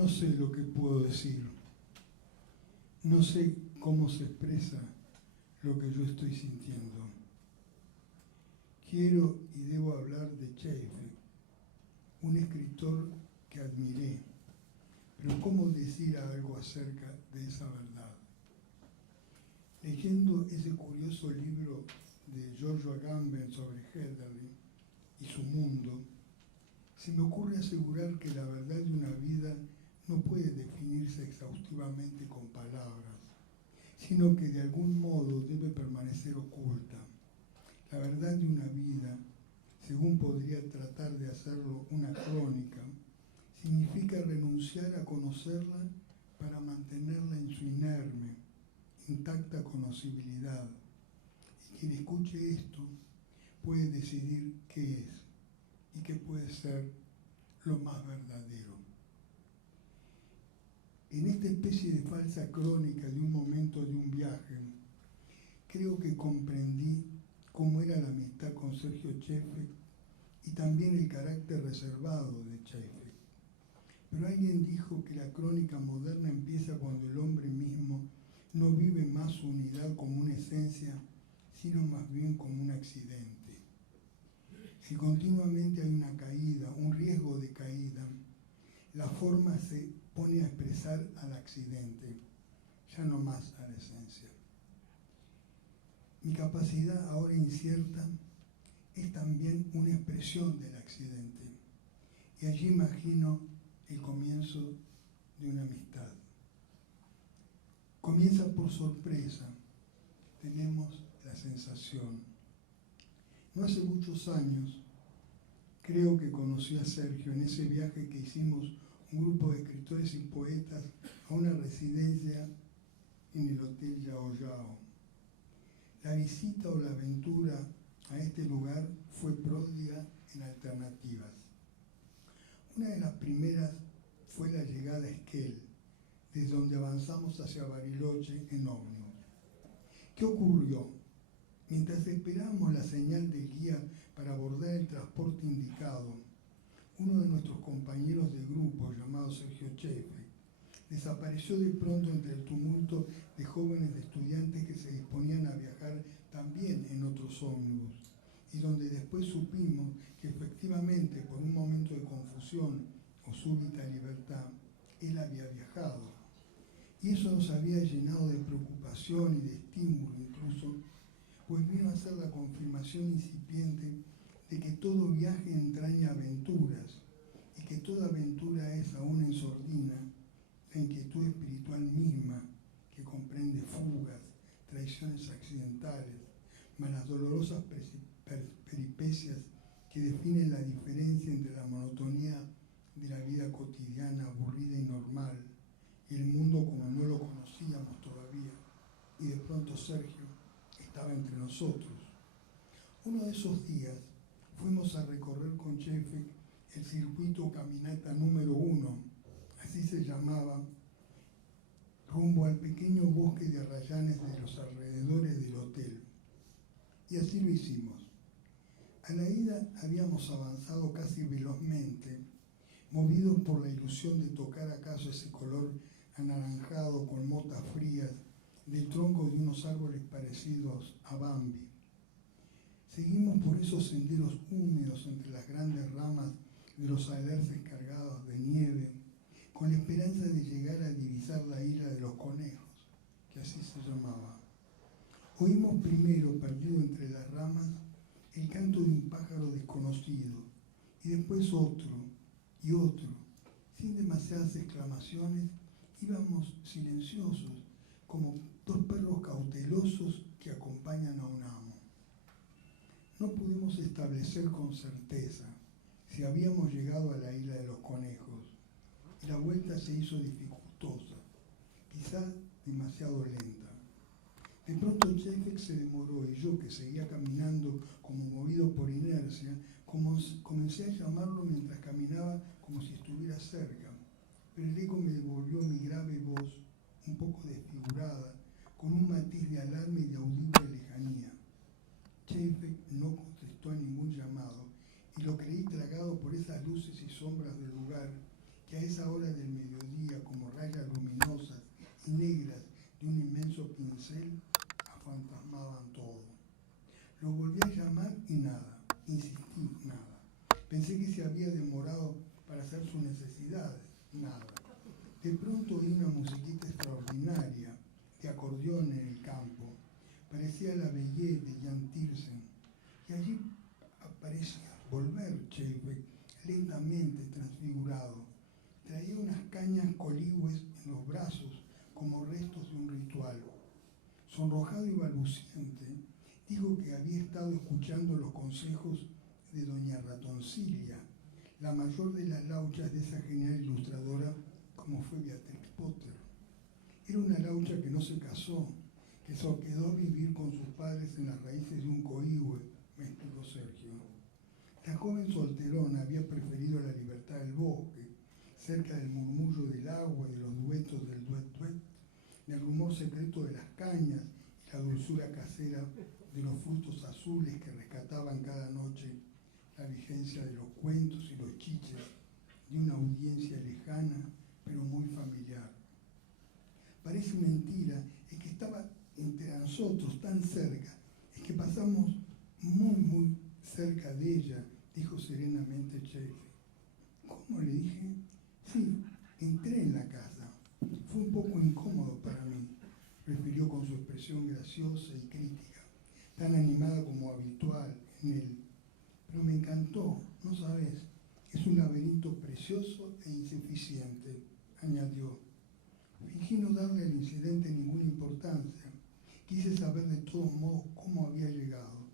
No sé lo que puedo decir. No sé cómo se expresa lo que yo estoy sintiendo. Quiero y debo hablar de Chekhov, un escritor que admiré, pero ¿cómo decir algo acerca de esa verdad? Leyendo ese curioso libro de Giorgio Agamben sobre Hölderlin y su mundo, se me ocurre asegurar que la verdad de una vida no puede definirse exhaustivamente con palabras, sino que de algún modo debe permanecer oculta. La verdad de una vida, según podría tratar de hacerlo una crónica, significa renunciar a conocerla para mantenerla en su inerme, intacta conocibilidad. Y quien escuche esto puede decidir qué es y qué puede ser lo más verdadero. En esta especie de falsa crónica de un momento de un viaje, creo que comprendí cómo era la amistad con Sergio Chekhov y también el carácter reservado de Chekhov. Pero alguien dijo que la crónica moderna empieza cuando el hombre mismo no vive más su unidad como una esencia, sino más bien como un accidente. Si continuamente hay una caída, un riesgo de caída, la forma se pone a expresar al accidente, ya no más a la esencia. Mi capacidad, ahora incierta, es también una expresión del accidente. Y allí imagino el comienzo de una amistad. Comienza por sorpresa, tenemos la sensación. No hace muchos años, creo que conocí a Sergio en ese viaje que hicimos un grupo de escritores y poetas a una residencia en el Hotel Yao Yao. La visita o la aventura a este lugar fue pródiga en alternativas. Una de las primeras fue la llegada a Esquel, desde donde avanzamos hacia Bariloche en ómnibus. ¿Qué ocurrió? Mientras esperábamos la señal del guía para abordar el transporte indicado, uno de nuestros compañeros de grupo, llamado Sergio Chekhov, desapareció de pronto entre el tumulto de jóvenes estudiantes que se disponían a viajar también en otros ómnibus, y donde después supimos que efectivamente, por un momento de confusión o súbita libertad, él había viajado. Y eso nos había llenado de preocupación y de estímulo incluso, pues vino a ser la confirmación incipiente de que todo viaje entraña aventuras, y que toda aventura es, aún en sordina, la inquietud espiritual misma, que comprende fugas, traiciones accidentales, más las dolorosas peripecias que definen la diferencia entre la monotonía de la vida cotidiana, aburrida y normal, y el mundo como no lo conocíamos todavía, y de pronto Sergio estaba entre nosotros. Uno de esos días fuimos a recorrer con Chekhov el circuito caminata número 1, así se llamaba, rumbo al pequeño bosque de arrayanes de los alrededores del hotel. Y así lo hicimos. A la ida habíamos avanzado casi velozmente, movidos por la ilusión de tocar acaso ese color anaranjado con motas frías del tronco de unos árboles parecidos a Bambi. Seguimos por esos senderos húmedos entre las grandes ramas de los alerces cargados de nieve, con la esperanza de llegar a divisar la isla de los conejos, que así se llamaba. Oímos primero, perdido entre las ramas, el canto de un pájaro desconocido, y después otro y otro. Sin demasiadas exclamaciones, íbamos silenciosos, como dos perros cautelosos que acompañan a un amo. No pudimos establecer con certeza si habíamos llegado a la isla de los conejos, y la vuelta se hizo dificultosa, quizá demasiado lenta. De pronto Chekhov se demoró y yo, que seguía caminando como movido por inercia, comencé a llamarlo mientras caminaba como si estuviera cerca, pero el eco me devolvió mi grave voz, un poco desfigurada, con un matiz de alarma y de audible lejanía. Chekhov no contestó a ningún llamado, y lo creí tragado por esas luces y sombras del lugar que a esa hora del mediodía, como rayas luminosas y negras de un inmenso pincel, afantasmaban todo. Lo volví a llamar y nada, insistí, nada. Pensé que se había demorado para hacer sus necesidades, nada. De pronto oí una musiquita extraordinaria de acordeón en el campo. Parecía la Bellée de Jan Tiersen. Y allí aparecía volver Cheyfe, lentamente transfigurado. Traía unas cañas coligües en los brazos como restos de un ritual. Sonrojado y balbuciente, dijo que había estado escuchando los consejos de doña Ratoncilla, la mayor de las lauchas de esa genial ilustradora como fue Beatrix Potter. Era una laucha que no se casó, que se quedó a vivir con sus padres en las raíces de un coihue, me explicó Sergio. La joven solterona había preferido la libertad del bosque, cerca del murmullo del agua y de los duetos del duet-duet, del rumor secreto de las cañas y la dulzura casera de los frutos azules que rescataban cada noche la vigencia de los cuentos y los chiches de una audiencia lejana pero muy familiar. Parece mentira, es que estaba entre nosotros tan cerca, es que pasamos muy cerca de ella, dijo serenamente Cheyfe. ¿Cómo? Le dije. Sí, entré en la casa. Fue un poco incómodo para mí, refirió con su expresión graciosa y crítica, tan animada como habitual en él. Pero me encantó, no sabes, es un laberinto precioso e insuficiente, añadió. Fingí no darle al incidente ninguna importancia. Quise saber de todos modos cómo había llegado,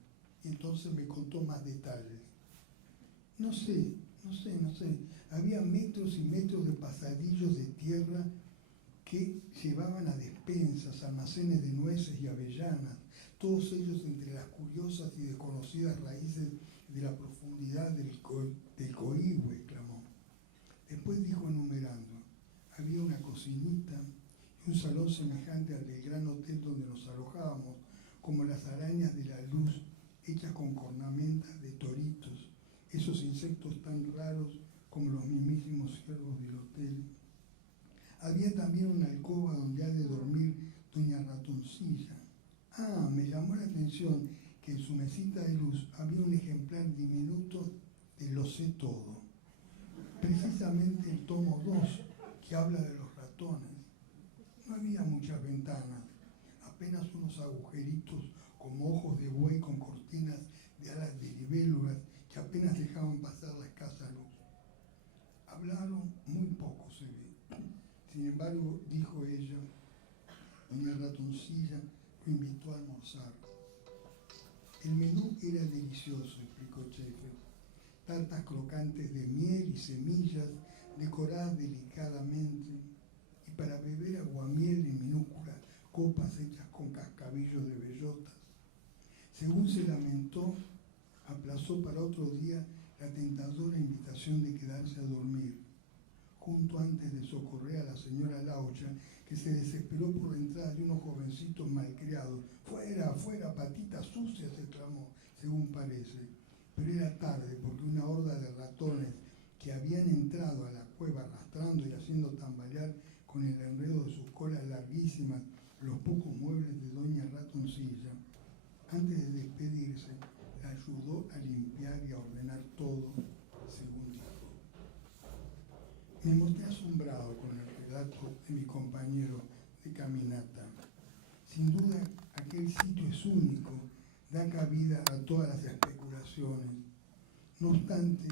y entonces me contó más detalles. No sé. Había metros y metros de pasadillos de tierra que llevaban a despensas, almacenes de nueces y avellanas, todos ellos entre las curiosas y desconocidas raíces de la profundidad del coihue, exclamó. Después dijo enumerando, había una cocinita y un salón semejante al del gran hotel donde nos alojábamos, como las arañas de la luz hechas con cornamentas de toritos, esos insectos tan raros como los mismísimos ciervos del hotel. Había también una alcoba donde ha de dormir doña Ratoncilla. Me llamó la atención que en su mesita de luz había un ejemplar diminuto de Lo sé todo. Precisamente el tomo 2, que habla de los ratones. No había muchas ventanas, apenas unos agujeritos como ojos de buey con cortinas de alas de libélulas que apenas dejaban pasar la escasa luz. Hablaron muy poco, se ve. Sin embargo, dijo ella, doña Ratoncilla lo invitó a almorzar. El menú era delicioso, explicó Cheyfe. Tartas crocantes de miel y semillas decoradas delicadamente, y para beber aguamiel en minúsculas copas hechas con cascabillos de bellotas. Según se lamentó, aplazó para otro día la tentadora invitación de quedarse a dormir, junto antes de socorrer a la señora Laucha, que se desesperó por la entrada de unos jovencitos malcriados. ¡Fuera, patitas sucias!, exclamó, según parece. Pero era tarde, porque una horda de ratones que habían entrado a la cueva arrastrando y haciendo tambalear con el enredo de sus colas larguísimas los pocos muebles de doña Ratoncilla, antes de despedirse, la ayudó a limpiar y a ordenar todo, según dijo. Me mostré asombrado con el relato de mi compañero de caminata. Sin duda, aquel sitio es único, da cabida a todas las especulaciones. No obstante,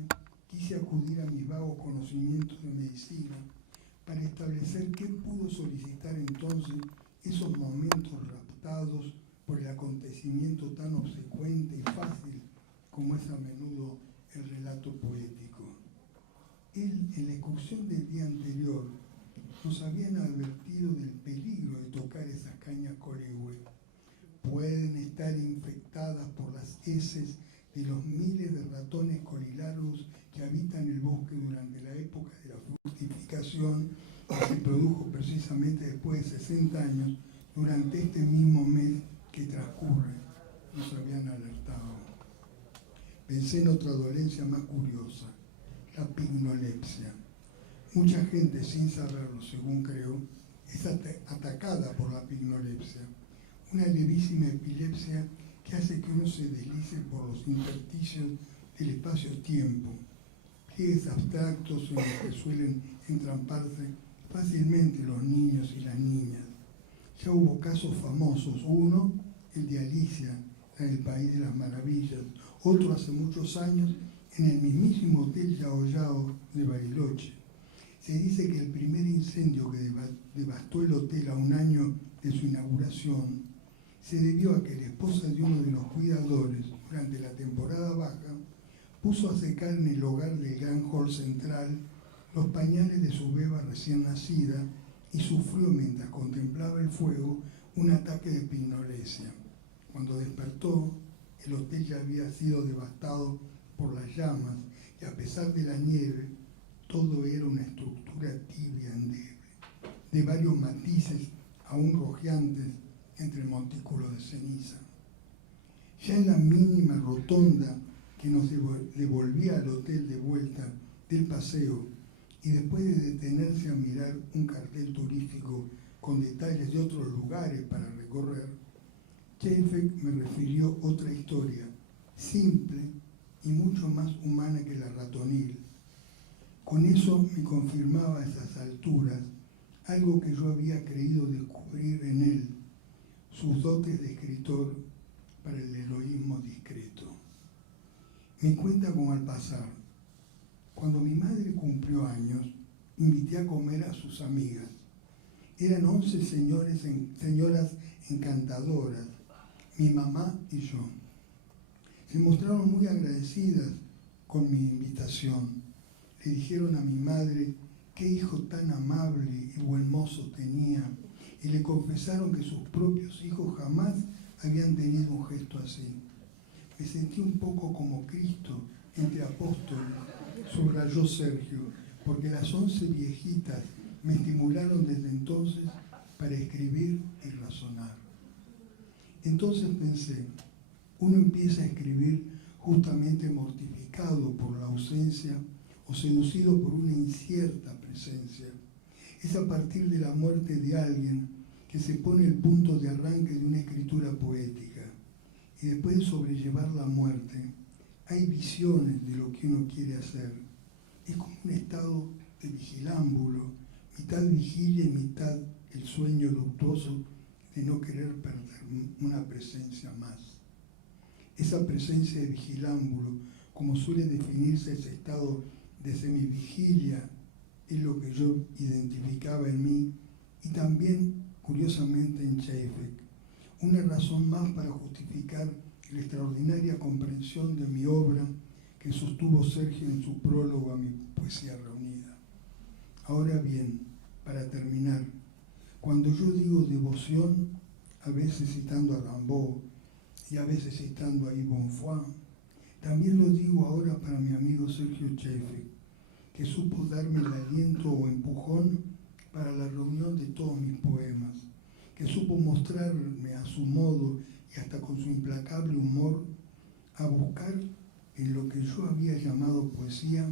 quise acudir a mis vagos conocimientos de medicina para establecer qué pudo solicitar entonces esos momentos raptados por el acontecimiento tan obsecuente y fácil como es a menudo el relato poético. Él, en la excursión del día anterior, nos habían advertido del peligro de tocar esas cañas coihue. Pueden estar infectadas por las heces de los miles de ratones corilargos que habitan el bosque durante la época de la fructificación, que se produjo precisamente después de 60 años, durante este mismo mes que transcurre, nos habían alertado. Pensé en otra dolencia más curiosa, la pignolepsia. Mucha gente, sin saberlo, según creo, es atacada por la pignolepsia, una levísima epilepsia que hace que uno se deslice por los intersticios del espacio-tiempo, pliegues abstractos en los que suelen entramparse fácilmente los niños y las niñas. Ya hubo casos famosos, uno, el de Alicia, en el País de las Maravillas, otro hace muchos años en el mismísimo Hotel Yao Yao de Bariloche. Se dice que el primer incendio que devastó el hotel a un año de su inauguración se debió a que la esposa de uno de los cuidadores, durante la temporada baja, puso a secar en el hogar del gran hall central los pañales de su beba recién nacida y sufrió, mientras contemplaba el fuego, un ataque de pignolepsia. Cuando despertó, el hotel ya había sido devastado por las llamas y, a pesar de la nieve, todo era una estructura tibia, endeble, de varios matices aún rojeantes entre el montículo de ceniza. Ya en la mínima rotonda que nos devolvía al hotel de vuelta del paseo, y después de detenerse a mirar un cartel turístico con detalles de otros lugares para recorrer, Chaffetz me refirió otra historia, simple y mucho más humana que la ratonil. Con eso me confirmaba a esas alturas algo que yo había creído descubrir en él, sus dotes de escritor para el heroísmo discreto. Me cuenta como al pasar: cuando mi madre cumplió años, invité a comer a sus amigas. Eran 11 señoras encantadoras, mi mamá y yo. Se mostraron muy agradecidas con mi invitación. Le dijeron a mi madre qué hijo tan amable y buen mozo tenía, y le confesaron que sus propios hijos jamás habían tenido un gesto así. Me sentí un poco como Cristo entre apóstoles, subrayó Sergio, porque las 11 viejitas me estimularon desde entonces para escribir y razonar. Entonces pensé, uno empieza a escribir justamente mortificado por la ausencia o seducido por una incierta presencia. Es a partir de la muerte de alguien que se pone el punto de arranque de una escritura poética. Y después de sobrellevar la muerte, hay visiones de lo que uno quiere hacer. Es como un estado de vigilámbulo, mitad vigilia y mitad el sueño luctuoso de no querer perder una presencia más. Esa presencia de vigilámbulo, como suele definirse ese estado de semivigilia, es lo que yo identificaba en mí y también, curiosamente, en Chaffetz. Una razón más para justificar la extraordinaria comprensión de mi obra que sostuvo Sergio en su prólogo a mi poesía reunida. Ahora bien, para terminar, cuando yo digo devoción, a veces citando a Rimbaud y a veces citando a Yves Bonfoy, también lo digo ahora para mi amigo Sergio Chaffetz, que supo darme el aliento o empujón para la reunión de todos mis poemas, que supo mostrarme a su modo y hasta con su implacable humor a buscar en lo que yo había llamado poesía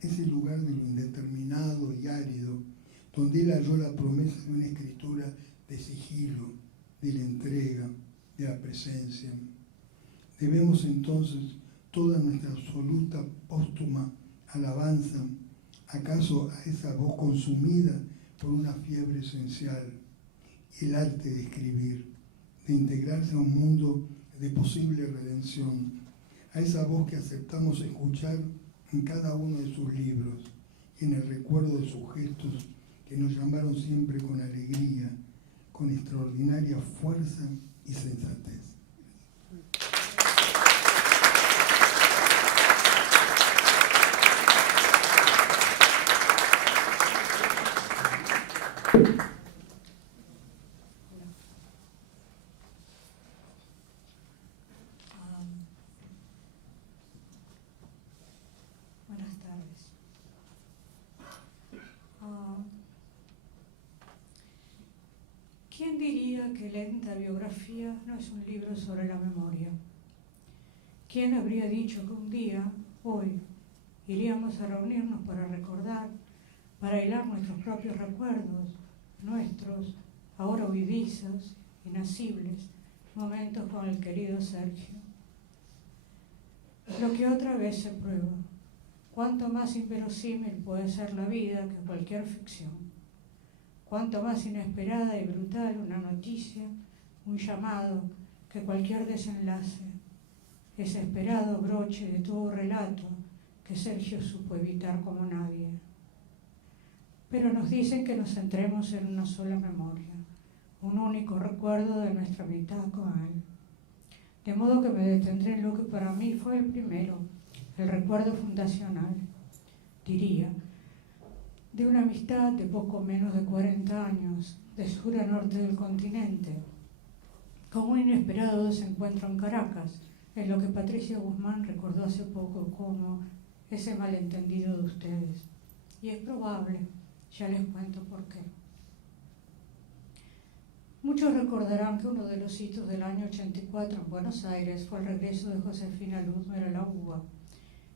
ese lugar de lo indeterminado y árido, donde él halló la promesa de una escritura de sigilo, de la entrega, de la presencia. Debemos entonces toda nuestra absoluta póstuma alabanza, acaso a esa voz consumida por una fiebre esencial, el arte de escribir, de integrarse a un mundo de posible redención, a esa voz que aceptamos escuchar en cada uno de sus libros y en el recuerdo de sus gestos que nos llamaron siempre con alegría, con extraordinaria fuerza y sensatez. Buenas tardes. ¿Quién diría que Lenta Biografía no es un libro sobre la memoria? ¿Quién habría dicho que un día, hoy, iríamos a reunirnos para recordar, para hilar nuestros propios recuerdos, nuestros, ahora huidizos, inacibles, momentos con el querido Sergio. Lo que otra vez se prueba, cuánto más inverosímil puede ser la vida que cualquier ficción, cuánto más inesperada y brutal una noticia, un llamado, que cualquier desenlace, ese esperado broche de todo relato que Sergio supo evitar como nadie. Pero nos dicen que nos centremos en una sola memoria, un único recuerdo de nuestra amistad con él. De modo que me detendré en lo que para mí fue el primero, el recuerdo fundacional, diría, de una amistad de poco menos de 40 años, de sur a norte del continente, con un inesperado desencuentro en Caracas, en lo que Patricia Guzmán recordó hace poco como ese malentendido de ustedes. Y es probable, ya les cuento por qué. Muchos recordarán que uno de los hitos del año 84 en Buenos Aires fue el regreso de Josefina Ludmer a la UBA.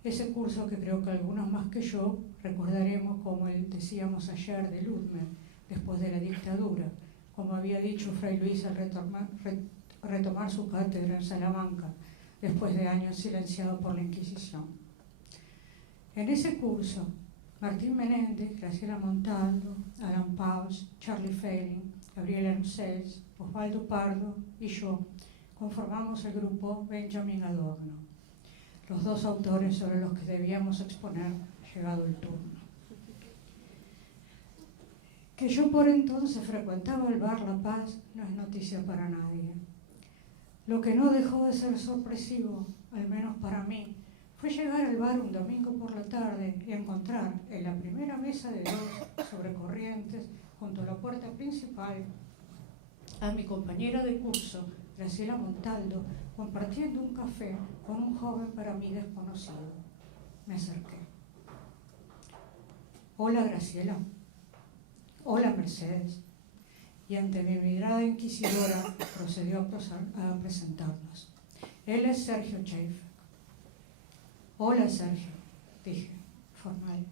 Ese curso que creo que algunos más que yo recordaremos como el decíamos ayer de Ludmer, después de la dictadura, como había dicho Fray Luis al retomar su cátedra en Salamanca, después de años silenciado por la Inquisición. En ese curso, Martín Menéndez, Graciela Montaldo, Alan Pauls, Charlie Failing, Gabriela Nucels, Osvaldo Pardo y yo conformamos el grupo Benjamin Adorno, los dos autores sobre los que debíamos exponer llegado el turno. Que yo por entonces frecuentaba el bar La Paz no es noticia para nadie. Lo que no dejó de ser sorpresivo, al menos para mí, fue llegar al bar un domingo por la tarde y encontrar en la primera mesa de dos sobre corrientes, junto a la puerta principal, a mi compañera de curso, Graciela Montaldo, compartiendo un café con un joven para mí desconocido. Me acerqué. Hola, Graciela. Hola, Mercedes. Y ante mi mirada inquisidora procedió a presentarnos. Él es Sergio Schaeffer. Hola, Sergio, dije, formal.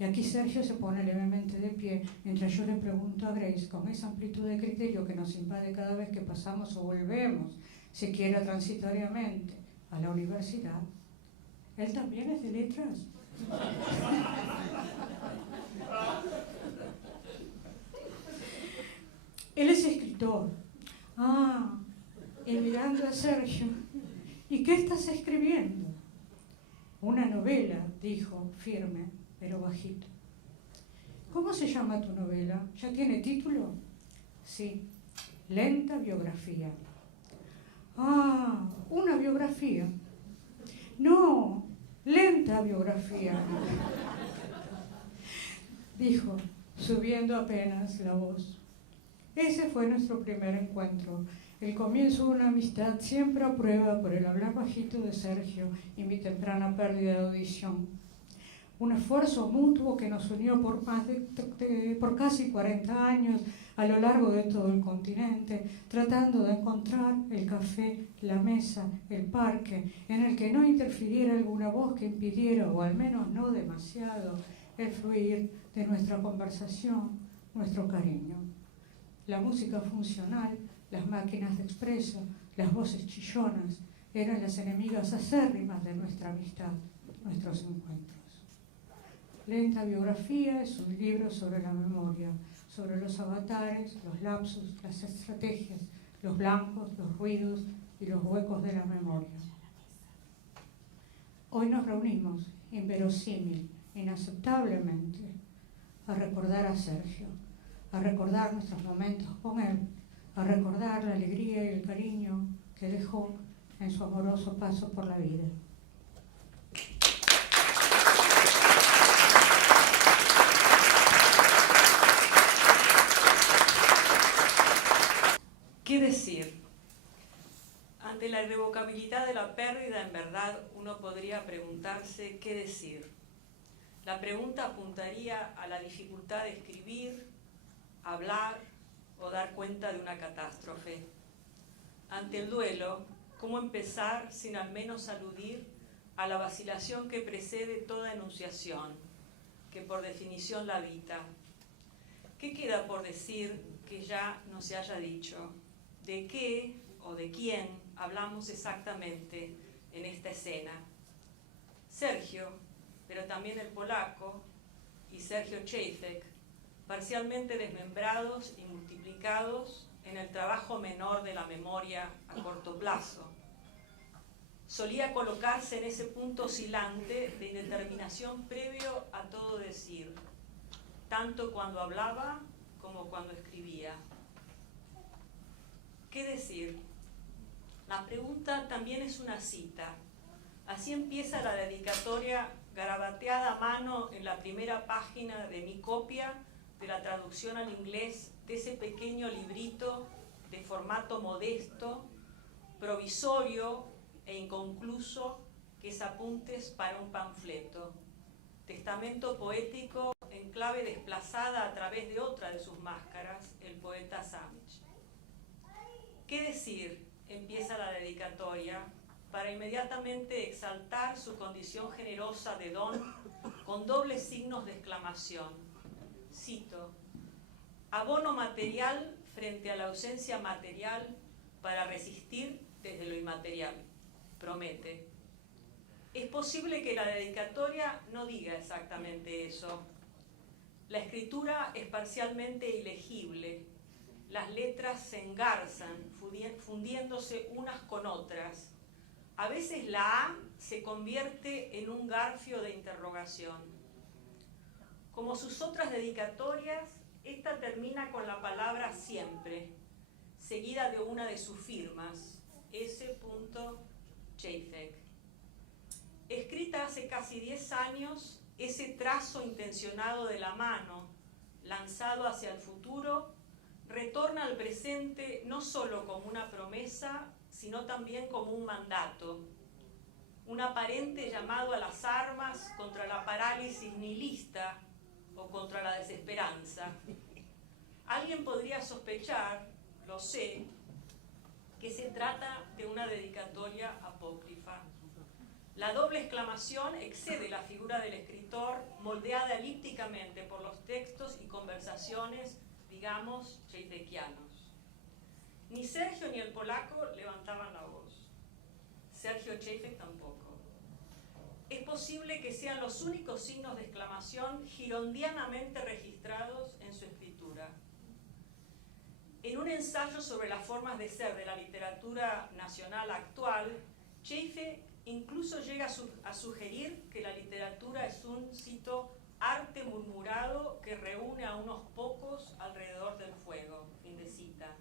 Y aquí Sergio se pone levemente de pie mientras yo le pregunto a Grace, con esa amplitud de criterio que nos invade cada vez que pasamos o volvemos, siquiera transitoriamente, a la universidad. ¿Él también es de letras? Él es escritor. Ah, y mirando a Sergio, ¿y qué estás escribiendo? Una novela, dijo, firme, pero bajito. ¿Cómo se llama tu novela? ¿Ya tiene título? Sí, Lenta biografía. Ah, una biografía. No, lenta biografía, dijo, subiendo apenas la voz. Ese fue nuestro primer encuentro, el comienzo de una amistad siempre a prueba por el hablar bajito de Sergio y mi temprana pérdida de audición. Un esfuerzo mutuo que nos unió por casi 40 años a lo largo de todo el continente, tratando de encontrar el café, la mesa, el parque, en el que no interfiriera alguna voz que impidiera, o al menos no demasiado, el fluir de nuestra conversación, nuestro cariño. La música funcional, las máquinas de expreso, las voces chillonas, eran las enemigas acérrimas de nuestra amistad, nuestros encuentros. Lenta biografía es un libro sobre la memoria, sobre los avatares, los lapsus, las estrategias, los blancos, los ruidos y los huecos de la memoria. Hoy nos reunimos, inverosímil, inaceptablemente, a recordar a Sergio, a recordar nuestros momentos con él, a recordar la alegría y el cariño que dejó en su amoroso paso por la vida. ¿Qué decir? Ante la irrevocabilidad de la pérdida, en verdad, uno podría preguntarse qué decir. La pregunta apuntaría a la dificultad de escribir, hablar o dar cuenta de una catástrofe. Ante el duelo, ¿cómo empezar sin al menos aludir a la vacilación que precede toda enunciación? que por definición la habita. ¿Qué queda por decir que ya no se haya dicho? ¿De qué o de quién hablamos exactamente en esta escena? Sergio, pero también el polaco, y Sergio Čejfek, parcialmente desmembrados y multiplicados en el trabajo menor de la memoria a corto plazo. Solía colocarse en ese punto oscilante de indeterminación previo a todo decir, tanto cuando hablaba como cuando escribía. ¿Qué decir? La pregunta también es una cita. Así empieza la dedicatoria garabateada a mano en la primera página de mi copia de la traducción al inglés de ese pequeño librito de formato modesto, provisorio e inconcluso que es Apuntes para un panfleto, testamento poético en clave desplazada a través de otra de sus máscaras, el poeta Samic. ¿Qué decir? Empieza la dedicatoria, para inmediatamente exaltar su condición generosa de don con dobles signos de exclamación. Cito: abono material frente a la ausencia material para resistir desde lo inmaterial. Promete. Es posible que la dedicatoria no diga exactamente eso. La escritura es parcialmente ilegible. Las letras se engarzan, fundiéndose unas con otras. A veces la A se convierte en un garfio de interrogación. Como sus otras dedicatorias, esta termina con la palabra siempre, seguida de una de sus firmas, S. Čejfek. Escrita hace casi 10 años, ese trazo intencionado de la mano, lanzado hacia el futuro, retorna al presente no solo como una promesa, sino también como un mandato, un aparente llamado a las armas contra la parálisis nihilista o contra la desesperanza. Alguien podría sospechar, lo sé, que se trata de una dedicatoria apócrifa. La doble exclamación excede la figura del escritor, moldeada elípticamente por los textos y conversaciones, digamos, čejfekianos. Ni Sergio ni el polaco levantaban la voz. Sergio Čejfek tampoco. Es posible que sean los únicos signos de exclamación girondianamente registrados en su escritura. En un ensayo sobre las formas de ser de la literatura nacional actual, Čejfek incluso llega a sugerir que la literatura es un, cito, arte murmurado que reúne a unos pocos alrededor del fuego, fin de cita.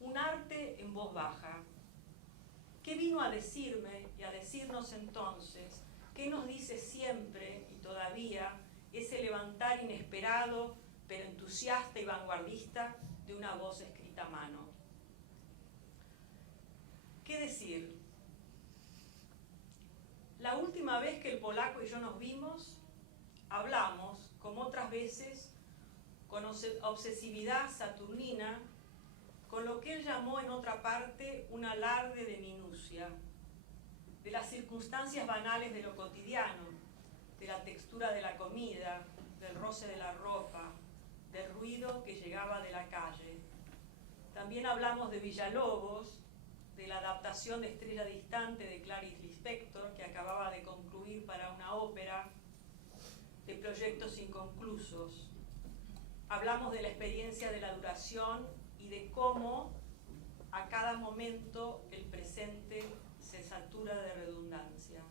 Un arte en voz baja. ¿Qué vino a decirme y a decirnos entonces? ¿Qué nos dice siempre y todavía ese levantar inesperado, pero entusiasta y vanguardista de una voz escrita a mano? ¿Qué decir? La última vez que el polaco y yo nos vimos, hablamos, como otras veces, con obsesividad saturnina, con lo que él llamó en otra parte un alarde de minucia, de las circunstancias banales de lo cotidiano, de la textura de la comida, del roce de la ropa, del ruido que llegaba de la calle. También hablamos de Villalobos, de la adaptación de Estrella Distante de Clarice Lispector, que acababa de concluir para una ópera, de proyectos inconclusos. Hablamos de la experiencia de la duración y de cómo a cada momento el presente se satura de redundancia.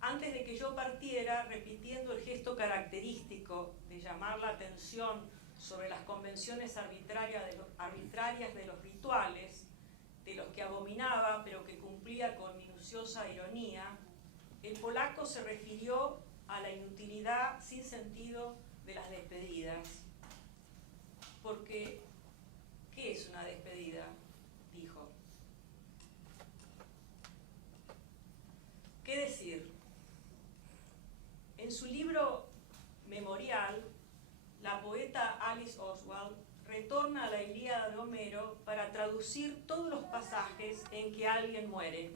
Antes de que yo partiera, repitiendo el gesto característico de llamar la atención sobre las convenciones arbitrarias de los rituales, de los que abominaba pero que cumplía con minuciosa ironía, el polaco se refirió a la inutilidad sin sentido de las despedidas. Porque, ¿qué es una despedida?, dijo. ¿Qué decir? En su libro Memorial, la poeta Alice Oswald retorna a la Ilíada de Homero para traducir todos los pasajes en que alguien muere.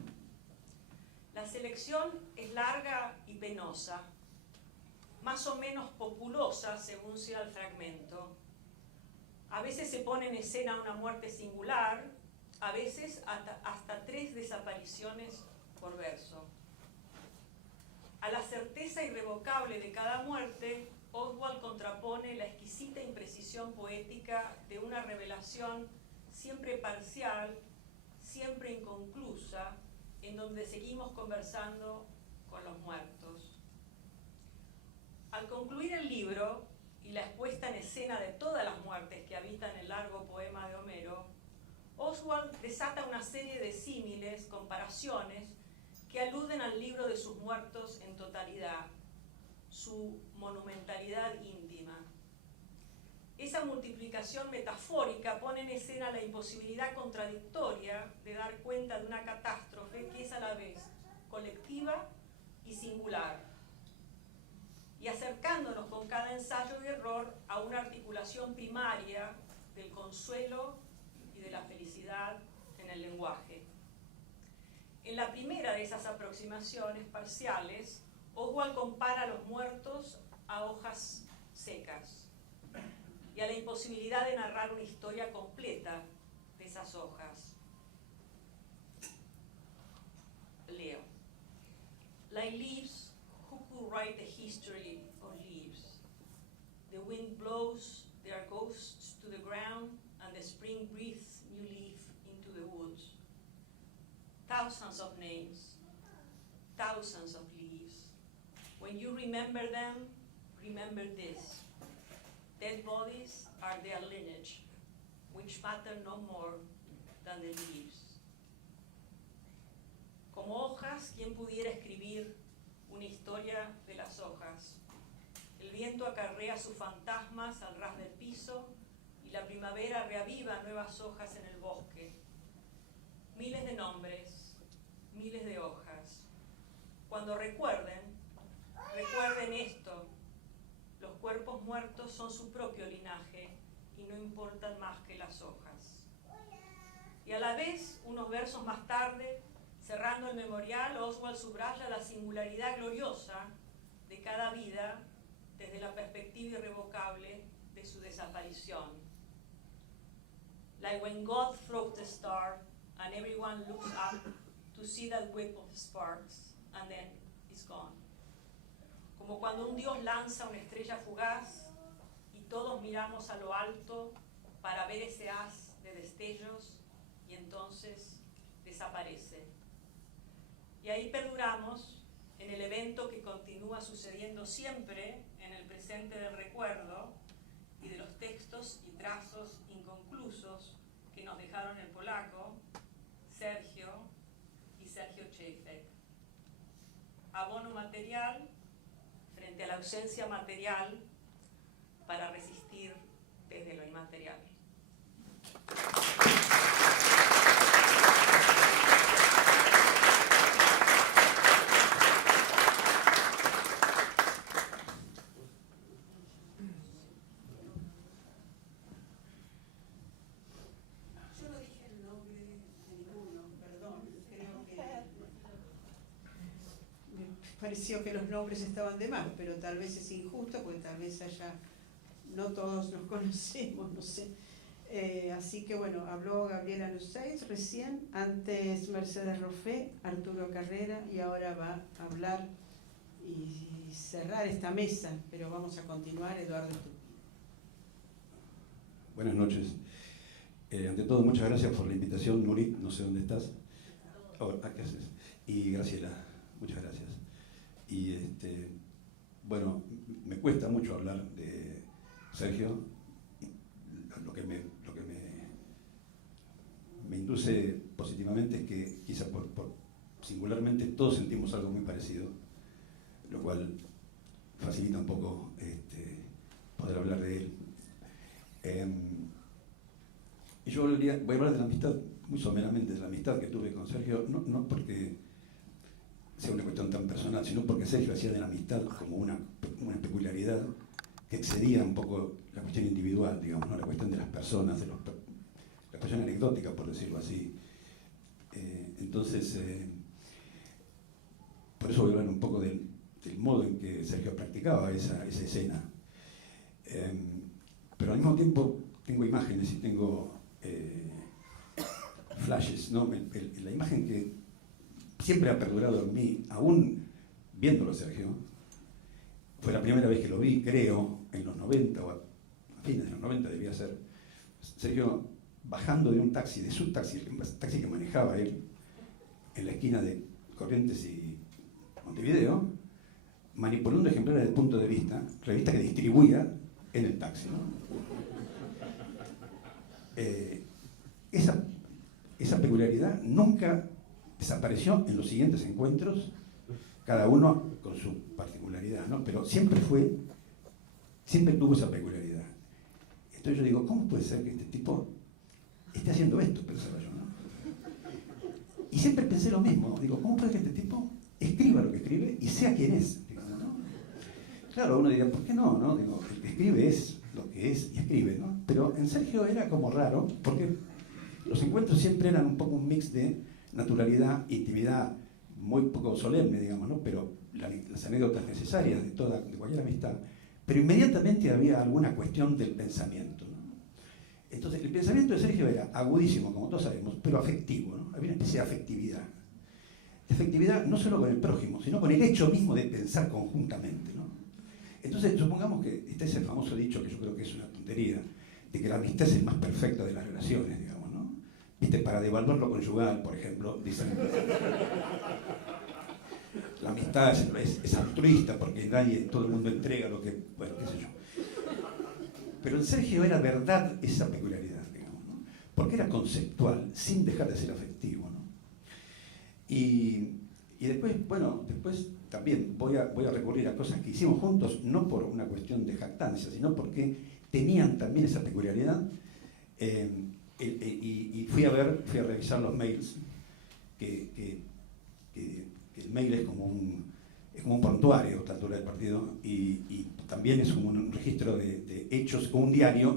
La selección es larga y penosa. más o menos populosa según sea el fragmento. A veces se pone en escena una muerte singular, a veces hasta 3 desapariciones por verso. A la certeza irrevocable de cada muerte, Oswald contrapone la exquisita imprecisión poética de una revelación siempre parcial, siempre inconclusa, en donde seguimos conversando con los muertos. Al concluir el libro y la expuesta en escena de todas las muertes que habitan el largo poema de Homero, Oswald desata una serie de símiles, comparaciones, que aluden al libro de sus muertos en totalidad, su monumentalidad íntima. Esa multiplicación metafórica pone en escena la imposibilidad contradictoria de dar cuenta de una catástrofe que es a la vez colectiva y singular, y acercándonos con cada ensayo y error a una articulación primaria del consuelo y de la felicidad en el lenguaje. En la primera de esas aproximaciones parciales, Oswald compara a los muertos a hojas secas y a la imposibilidad de narrar una historia completa de esas hojas. Leo. Like leaves, who could write the history of leaves? The wind blows their ghosts to the ground, and the spring breathes new leaf into the woods. Thousands of names, thousands of leaves. When you remember them, remember this. Dead bodies are their lineage, which matter no more than the leaves. Como hojas, ¿quién pudiera escribir una historia de las hojas? El viento acarrea sus fantasmas al ras del piso y la primavera reaviva nuevas hojas en el bosque. Miles de nombres, miles de hojas. Cuando recuerden esto: los cuerpos muertos son su propio linaje y no importan más que las hojas. Y a la vez, unos versos más tarde, cerrando el memorial, Oswald subraya la singularidad gloriosa de cada vida desde la perspectiva irrevocable de su desaparición. Like when God throws the star and everyone looks up to see that whip of sparks and then it's gone. Como cuando un Dios lanza una estrella fugaz y todos miramos a lo alto para ver ese haz de destellos y entonces desaparece. Y ahí perduramos en el evento que continúa sucediendo siempre en el presente del recuerdo y de los textos y trazos inconclusos que nos dejaron el polaco, Sergio y Sergio Čejfek. Abono material frente a la ausencia material para resistir desde lo inmaterial. Pareció que los nombres estaban de más, pero tal vez es injusto, porque tal vez no todos nos conocemos, no sé. Así que bueno, habló Gabriela Nusseiz recién, antes Mercedes Roffé, Arturo Carrera, y ahora va a hablar y cerrar esta mesa, pero vamos a continuar, Eduardo Estúpido. Buenas noches. Ante todo, muchas gracias por la invitación, Nurit, no sé dónde estás. Oh, ¿qué haces? Y Graciela, muchas gracias. Y bueno, me cuesta mucho hablar de Sergio. Lo que me induce positivamente es que quizá singularmente todos sentimos algo muy parecido, lo cual facilita un poco poder hablar de él. Y yo voy a hablar de la amistad, muy someramente, de la amistad que tuve con Sergio, no porque sea una cuestión tan personal, sino porque Sergio hacía de la amistad como una peculiaridad que excedía un poco la cuestión individual, digamos, ¿no? La cuestión de las personas, la cuestión anecdótica, por decirlo así. Entonces, por eso voy a hablar un poco del modo en que Sergio practicaba esa escena. Pero al mismo tiempo tengo imágenes y tengo flashes, ¿no? La imagen que siempre ha perdurado en mí, aún viéndolo Sergio, fue la primera vez que lo vi, creo, en los 90, o a fines de los 90 debía ser, Sergio bajando de un taxi, de su taxi, el taxi que manejaba él, en la esquina de Corrientes y Montevideo, manipulando ejemplares de Punto de Vista, revista que distribuía en el taxi, ¿no? Esa peculiaridad nunca desapareció en los siguientes encuentros, cada uno con su particularidad, ¿no? Pero siempre tuvo esa peculiaridad. Entonces yo digo, ¿cómo puede ser que este tipo esté haciendo esto? Pensaba yo, ¿no? Y siempre pensé lo mismo, digo, ¿cómo puede ser que este tipo escriba lo que escribe y sea quien es? Digo, ¿no? Claro, uno diría, ¿por qué no? ¿No? Digo, el que escribe es lo que es y escribe, ¿no? Pero en Sergio era como raro, porque los encuentros siempre eran un poco un mix de naturalidad, intimidad, muy poco solemne, digamos, ¿no? Pero las anécdotas necesarias de cualquier amistad. Pero inmediatamente había alguna cuestión del pensamiento, ¿no? Entonces, el pensamiento de Sergio era agudísimo, como todos sabemos, pero afectivo, ¿no? Había una especie de afectividad. De afectividad no solo con el prójimo, sino con el hecho mismo de pensar conjuntamente, ¿no? Entonces, supongamos que está ese famoso dicho, que yo creo que es una tontería, de que la amistad es el más perfecto de las relaciones, digamos, ¿no? ¿Viste? Para devaluar lo conyugal, por ejemplo, dicen... La amistad es altruista porque todo el mundo entrega lo que... Bueno, qué sé yo. Pero en Sergio era verdad esa peculiaridad, digamos, ¿no? Porque era conceptual, sin dejar de ser afectivo, ¿no? Y después, bueno, después también voy a recurrir a cosas que hicimos juntos, no por una cuestión de jactancia, sino porque tenían también esa peculiaridad. Y fui a revisar los mails, que el mail es como un prontuario a esta altura del partido, y también es como un registro de hechos, como un diario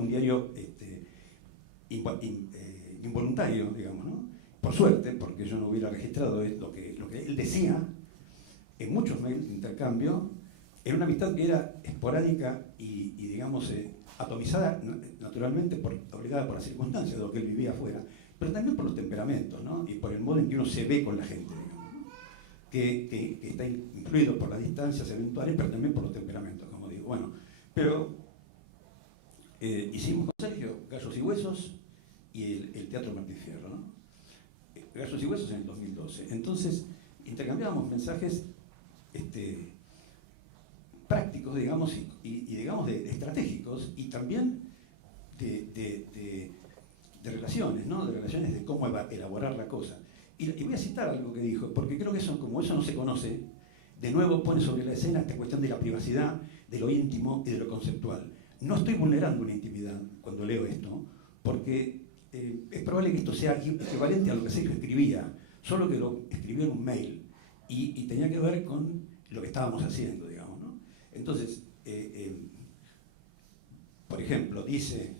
involuntario, digamos, ¿no? Por suerte, porque yo no hubiera registrado lo que él decía en muchos mails de intercambio. Era una amistad que era esporádica y digamos, atomizada naturalmente, obligada por las circunstancias de lo que él vivía afuera, pero también por los temperamentos, ¿no? Y por el modo en que uno se ve con la gente, digamos, ¿no? que está influido por las distancias eventuales, pero también por los temperamentos, como digo. Bueno, pero hicimos con Sergio Gallos y Huesos y el Teatro Martín Fierro, ¿no? Gallos y Huesos en el 2012. Entonces, intercambiábamos mensajes prácticos, digamos, y digamos de estratégicos, y también de relaciones, ¿no? De relaciones de cómo elaborar la cosa. Y voy a citar algo que dijo, porque creo que como eso no se conoce, de nuevo pone sobre la escena esta cuestión de la privacidad, de lo íntimo y de lo conceptual. No estoy vulnerando una intimidad cuando leo esto, porque es probable que esto sea equivalente a lo que Sergio escribía, solo que lo escribió en un mail, y tenía que ver con lo que estábamos haciendo, digamos, ¿no? Entonces, por ejemplo, dice...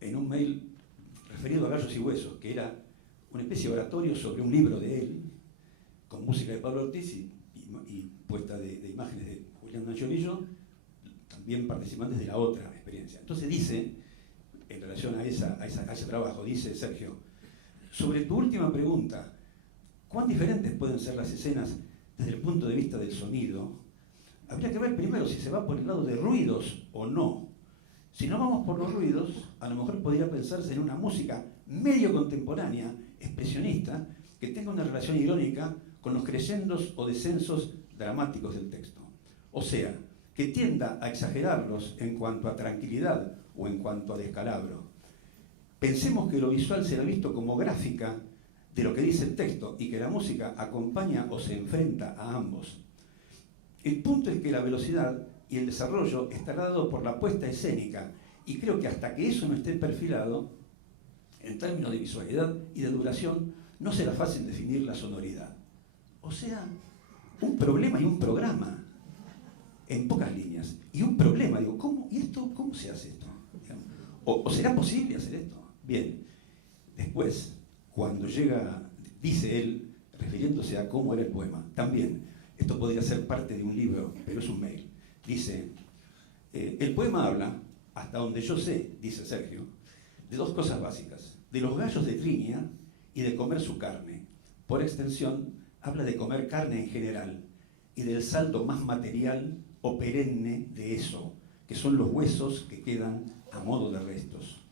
en un mail referido a Gallos y Huesos, que era una especie de oratorio sobre un libro de él, con música de Pablo Ortiz y puesta de imágenes de Julián Mangiolillo, también participantes de la otra experiencia. Entonces dice, en relación a ese trabajo, dice Sergio, sobre tu última pregunta, ¿cuán diferentes pueden ser las escenas desde el punto de vista del sonido? Habría que ver primero si se va por el lado de ruidos o no. Si no vamos por los ruidos, a lo mejor podría pensarse en una música medio contemporánea, expresionista, que tenga una relación irónica con los crescendos o descensos dramáticos del texto. O sea, que tienda a exagerarlos en cuanto a tranquilidad o en cuanto a descalabro. Pensemos que lo visual será visto como gráfica de lo que dice el texto y que la música acompaña o se enfrenta a ambos. El punto es que la velocidad y el desarrollo está dado por la puesta escénica, y creo que hasta que eso no esté perfilado, en términos de visualidad y de duración, no será fácil definir la sonoridad. O sea, un problema y un programa, en pocas líneas. Y un problema, digo, ¿cómo se hace esto? ¿O será posible hacer esto? Bien, después, cuando llega, dice él, refiriéndose a cómo era el poema. También, esto podría ser parte de un libro, pero es un mail. Dice, el poema habla, hasta donde yo sé, dice Sergio, de dos cosas básicas, de los gallos de Triña y de comer su carne. Por extensión, habla de comer carne en general y del saldo más material o perenne de eso, que son los huesos que quedan a modo de restos.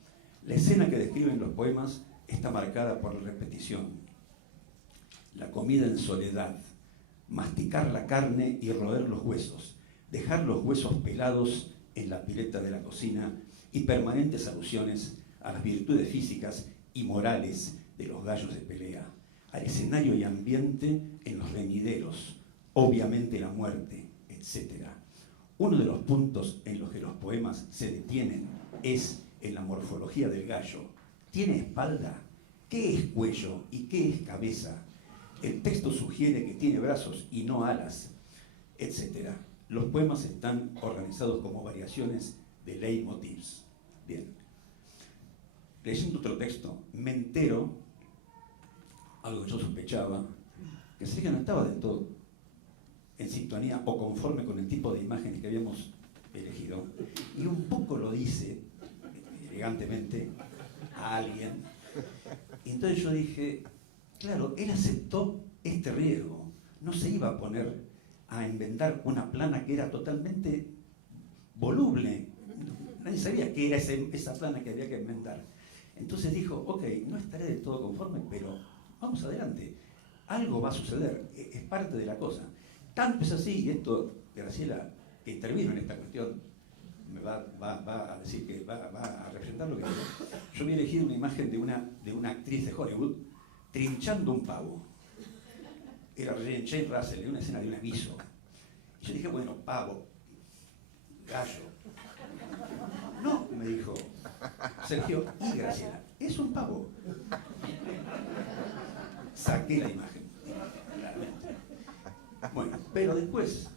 La escena que describen los poemas está marcada por la repetición. La comida en soledad, masticar la carne y roer los huesos, dejar los huesos pelados en la pileta de la cocina y permanentes alusiones a las virtudes físicas y morales de los gallos de pelea, al escenario y ambiente en los reñideros, obviamente la muerte, etc. Uno de los puntos en los que los poemas se detienen es en la morfología del gallo. ¿Tiene espalda? ¿Qué es cuello y qué es cabeza? El texto sugiere que tiene brazos y no alas, etc. Los poemas están organizados como variaciones de leitmotivs. Bien. Leyendo otro texto, me entero, algo que yo sospechaba, que Sergio no estaba del todo en sintonía o conforme con el tipo de imágenes que habíamos elegido, y un poco lo dice elegantemente a alguien. Y entonces yo dije, claro, él aceptó este riesgo, no se iba a poner a inventar una plana que era totalmente voluble. Nadie sabía qué era esa plana que había que inventar. Entonces dijo, ok, no estaré del todo conforme, pero vamos adelante. Algo va a suceder, es parte de la cosa. Tanto es así, y esto Graciela, que intervino en esta cuestión, me va a decir que va a representar lo que digo. Yo había elegido una imagen de una actriz de Hollywood trinchando un pavo. Era Jane Russell, en una escena de un aviso. Y yo dije, bueno, pavo, gallo. No, me dijo Sergio y Graciela, es un pavo. Saqué la imagen, claramente. Bueno, pero después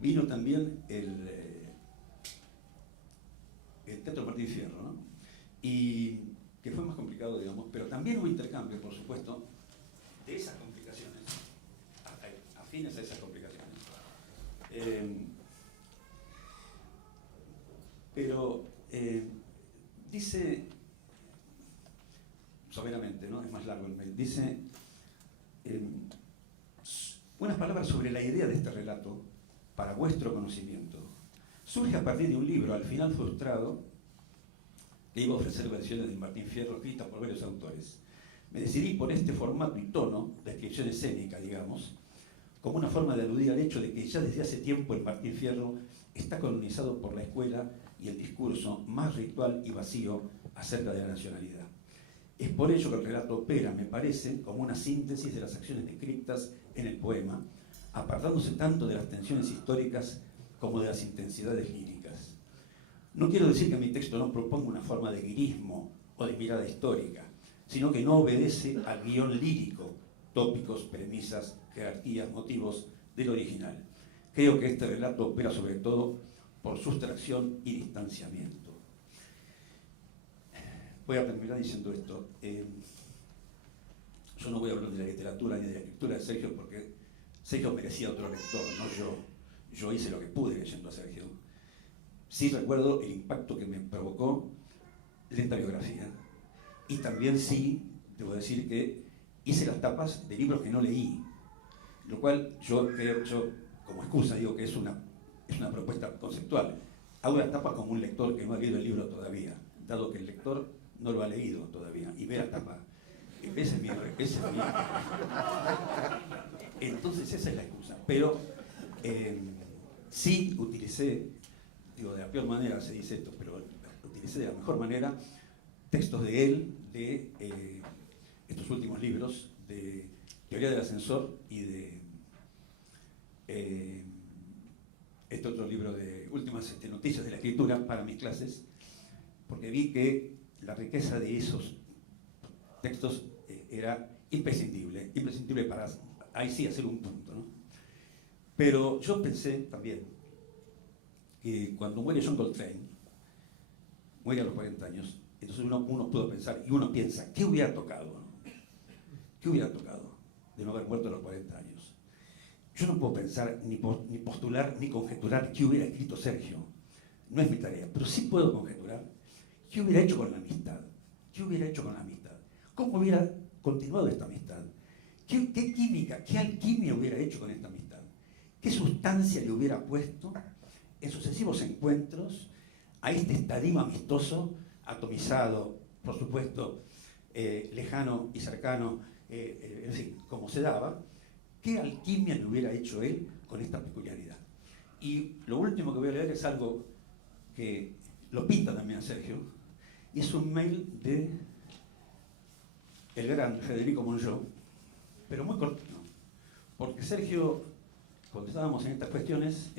vino también el Teatro Martín Fierro, ¿no? Y que fue más complicado, digamos, pero también hubo intercambio, por supuesto, de esas complicaciones, afines a esas complicaciones. Pero dice, someramente, ¿no? Es más largo el mail, dice unas palabras sobre la idea de este relato para vuestro conocimiento. Surge a partir de un libro, al final frustrado, que iba a ofrecer versiones de Martín Fierro escritas por varios autores. Me decidí por este formato y tono, descripción escénica, digamos, como una forma de aludir al hecho de que ya desde hace tiempo el Martín Fierro está colonizado por la escuela y el discurso más ritual y vacío acerca de la nacionalidad. Es por ello que el relato opera, me parece, como una síntesis de las acciones descritas en el poema, apartándose tanto de las tensiones históricas como de las intensidades líricas. No quiero decir que mi texto no proponga una forma de guirismo o de mirada histórica, sino que no obedece al guión lírico, tópicos, premisas, jerarquías, motivos del original. Creo que este relato opera sobre todo por sustracción y distanciamiento. Voy a terminar diciendo esto. Yo no voy a hablar de la literatura ni de la escritura de Sergio porque Sergio merecía otro lector, no yo. Yo hice lo que pude leyendo a Sergio. Sí recuerdo el impacto que me provocó Lenta Biografía. Y también sí, debo decir que hice las tapas de libros que no leí. Lo cual yo como excusa digo que es una propuesta conceptual. Hago las tapas como un lector que no ha leído el libro todavía, dado que el lector no lo ha leído todavía y ve la tapa. Ese es mi. Entonces esa es la excusa. Pero sí utilicé, digo de la peor manera se dice esto, pero utilicé de la mejor manera textos de él, de estos últimos libros, de Teoría del Ascensor y de este otro libro de Últimas Noticias de la Escritura para mis clases, porque vi que la riqueza de esos textos era imprescindible para, ahí sí, hacer un punto, ¿no? Pero yo pensé también que cuando muere John Coltrane, muere a los 40 años, Entonces uno puede pensar, y uno piensa, ¿qué hubiera tocado? ¿Qué hubiera tocado de no haber muerto a los 40 años? Yo no puedo pensar, ni postular, ni conjeturar qué hubiera escrito Sergio. No es mi tarea, pero sí puedo conjeturar qué hubiera hecho con la amistad. ¿Qué hubiera hecho con la amistad? ¿Cómo hubiera continuado esta amistad? ¿Qué química, qué alquimia hubiera hecho con esta amistad? ¿Qué sustancia le hubiera puesto en sucesivos encuentros a este estadio amistoso, atomizado, por supuesto, lejano y cercano, en fin, como se daba? ¿Qué alquimia le hubiera hecho él con esta peculiaridad? Y lo último que voy a leer es algo que lo pinta también a Sergio, y es un mail de el gran Federico Monjó, pero muy cortito, porque Sergio, cuando estábamos en estas cuestiones,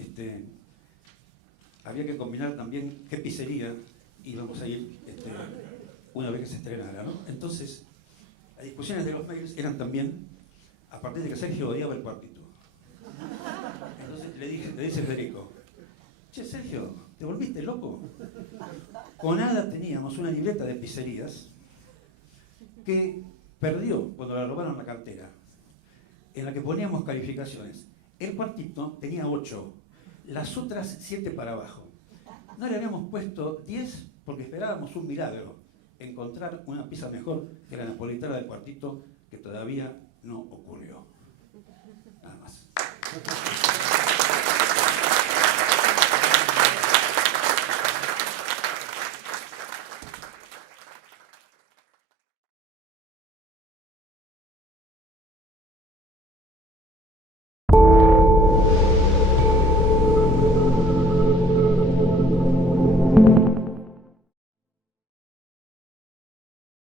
había que combinar también qué pizzería íbamos a ir una vez que se estrenara, ¿no? Entonces, las discusiones de los mails eran también a partir de que Sergio odiaba el cuartito. Entonces le dice Federico, che, Sergio, ¿te volviste loco? Con Ada teníamos una libreta de pizzerías que perdió cuando la robaron la cartera, en la que poníamos calificaciones. El cuartito tenía 8, las otras 7 para abajo. No le habíamos puesto 10 porque esperábamos un milagro, encontrar una pizza mejor que la napolitana del cuartito, que todavía no ocurrió. Nada más.